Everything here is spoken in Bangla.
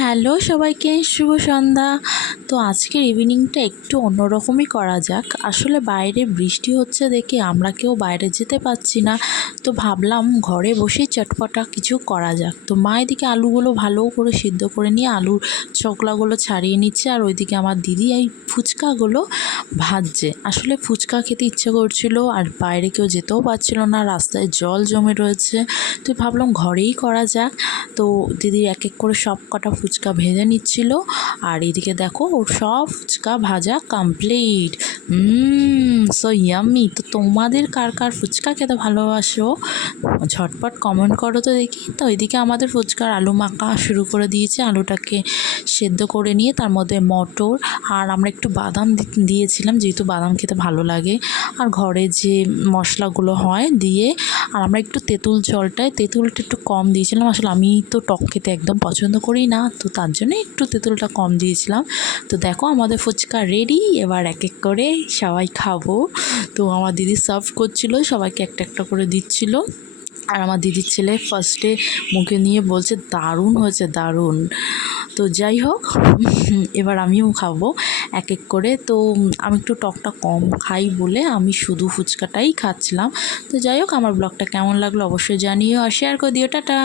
হ্যালো সবাইকে, শুভ সন্ধ্যা। তো আজকের ইভিনিংটা একটু অন্যরকমই করা যাক। আসলে বাইরে বৃষ্টি হচ্ছে দেখে আমরা কেউ বাইরে যেতে পারছি না, তো ভাবলাম ঘরে বসেই চটপটা কিছু করা যাক। তো মা এদিকে আলুগুলো ভালো করে সিদ্ধ করে নিয়ে আলুর চকলাগুলো ছাড়িয়ে নিচ্ছে, আর ওইদিকে আমার দিদি এই ফুচকাগুলো ভাজছে। আসলে ফুচকা খেতে ইচ্ছে করছিল, আর বাইরে কেউ যেতেও পারছিল না, রাস্তায় জল জমে রয়েছে। তো ভাবলাম ঘরেই করা যাক। তো দিদি এক এক করে সব কটা ফুচকা ভেজে নিচ্ছিল, আর এদিকে দেখো ওর সব ফুচকা ভাজা কমপ্লিট। So yummy. তো তোমাদের কার কার ফুচকা খেতে ভালোবাসো ঝটপট কমেন্ট করো তো দেখি। তো এদিকে আমাদের ফুচকার আলু মাখা শুরু করে দিয়েছে। আলুটাকে সেদ্ধ করে নিয়ে তার মধ্যে মটর আর আমরা একটু বাদাম দিয়েছিলাম, যেহেতু বাদাম খেতে ভালো লাগে, আর ঘরে যে মশলাগুলো হয় দিয়ে, আর আমরা একটু তেঁতুলটা একটু কম দিয়েছিলাম। আসলে আমি তো টক খেতে একদম পছন্দ করি না, তো তার জন্য একটু তেঁতুলটা কম দিয়েছিলাম। তো দেখো আমাদের ফুচকা রেডি। এবার এক এক করে সবাই খাবো। তো আমার দিদি সার্ভ করছিল, সবাইকে একটা একটা করে দিচ্ছিল। আর আমার দিদির ছেলে ফার্স্টে মুখে নিয়ে বলছে দারুণ হয়েছে, দারুণ। তো যাই হোক, এবার আমিও খাবো এক এক করে। তো আমি একটু টকটা কম খাই বলে আমি শুধু ফুচকাটাই খাচ্ছিলাম। তো যাই হোক, আমার ব্লগটা কেমন লাগলো অবশ্যই জানিও, আর শেয়ার করে দিও। টাটা।